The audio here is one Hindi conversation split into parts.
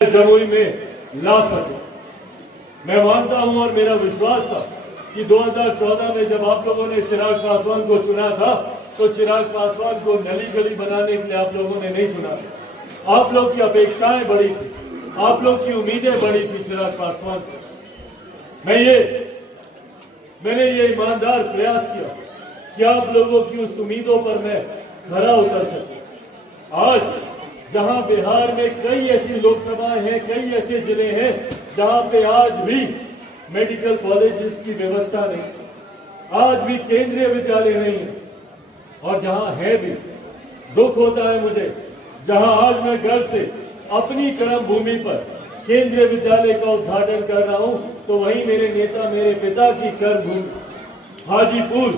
जमुई में ला सके। मैं मानता हूं और मेरा विश्वास था कि 2014 में जब आप लोगों ने चिराग पासवान को चुना था तो चिराग पासवान को नली गली बनाने के लिए आप लोगों ने नहीं चुना था। आप लोग की अपेक्षाएं बड़ी थी, आप लोग की उम्मीदें बड़ी थी चिराग पासवान से। मैंने ये ईमानदार प्रयास किया कि आप लोगों की उस उम्मीदों पर मैं खरा उतर सकूं। आज जहां बिहार में कई ऐसी लोकसभाएं हैं, कई ऐसे जिले हैं जहां पे आज भी मेडिकल कॉलेजेस की व्यवस्था नहीं, आज भी केंद्रीय विद्यालय नहीं है, और जहां है भी दुख होता है मुझे, जहां आज मैं गर्व से अपनी कर्म भूमि पर केंद्रीय विद्यालय का उद्घाटन कर रहा हूं, तो वहीं मेरे नेता, मेरे पिता की कर्म भूमि हाजीपुर,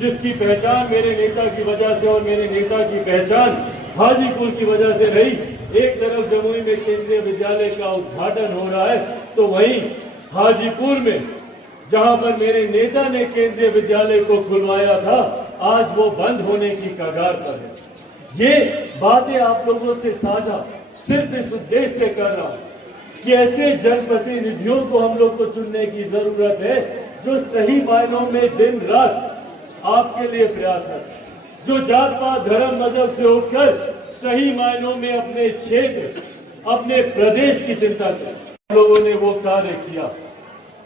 जिसकी पहचान मेरे नेता की वजह से और मेरे नेता की पहचान हाजीपुर की वजह से रही। एक तरफ जमुई में केंद्रीय विद्यालय का उद्घाटन हो रहा है, तो वहीं हाजीपुर में जहां पर मेरे नेता ने केंद्रीय विद्यालय को खुलवाया था, आज वो बंद होने की कगार पर है। ये बातें आप लोगों से साझा सिर्फ इस उद्देश्य से कर रहा हूं कि ऐसे जनप्रतिनिधियों को हम लोग को चुनने की जरूरत है जो सही मायनों में दिन रात आपके लिए प्रयासरत, जो जात पात धर्म मजहब से उठकर सही मायनों में अपने क्षेत्र, अपने प्रदेश की चिंता करें। हम लोगों ने वो कार्य किया।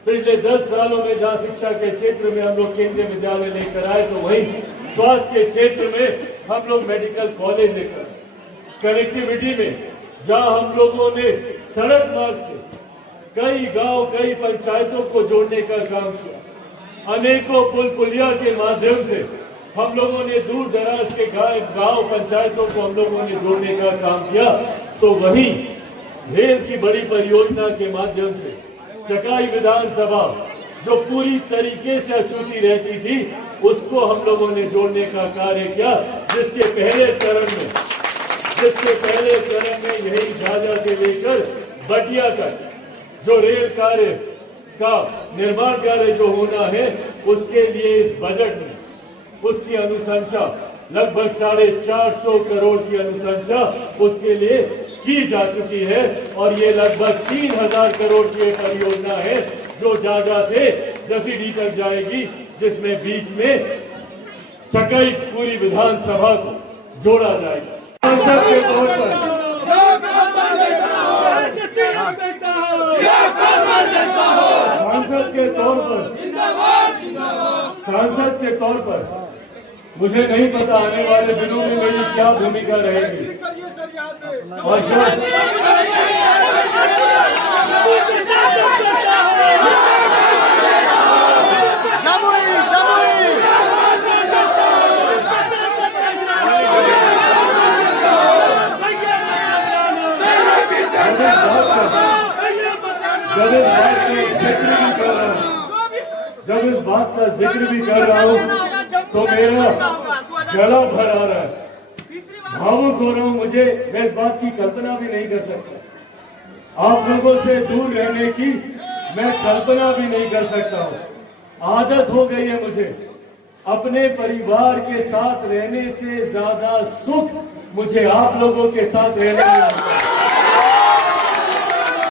पिछले 10 सालों में जहां शिक्षा के क्षेत्र में हम लोग केंद्रीय विद्यालय लेकर आए, तो वहीं स्वास्थ्य के क्षेत्र में हम लोग मेडिकल कॉलेज लेकर, कनेक्टिविटी में जहां हम लोगों ने सड़क मार्ग से कई गांव, कई पंचायतों को जोड़ने का काम किया, अनेकों पुल पुलिया के माध्यम से हम लोगों ने दूर दराज के गांव पंचायतों को हम लोगों ने जोड़ने का काम किया, तो वहीं रेल की बड़ी परियोजना के माध्यम से चकाई विधानसभा जो पूरी तरीके से अछूती रहती थी, उसको हम लोगों ने जोड़ने का कार्य किया, जिसके पहले चरण में यही झाझा से लेकर बटिया तक जो रेल कार्य का निर्माण कार्य जो होना है, उसके लिए इस बजट में उसकी अनुशंसा लगभग 450 करोड़ की अनुशंसा उसके लिए की जा चुकी है, और ये लगभग 3000 करोड़ की परियोजना है जो झाझा से जसीडीह तक जाएगी, जिसमें बीच में चकाई पूरी विधानसभा को जोड़ा जाएगा। सांसद के तौर पर सांसद के तौर पर मुझे नहीं पता आने वाले दिनों में मेरी क्या भूमिका रहेगी, और जब इस बात का जिक्र भी कर रहा हूँ तो मेरा गला भर आ रहा है, भावुक हो रहा हूँ। मैं इस बात की कल्पना भी नहीं कर सकता, आप लोगों से दूर रहने की मैं कल्पना भी नहीं कर सकता हूँ। आदत हो गई है मुझे, अपने परिवार के साथ रहने से ज्यादा सुख मुझे आप लोगों के साथ रहने में आता है।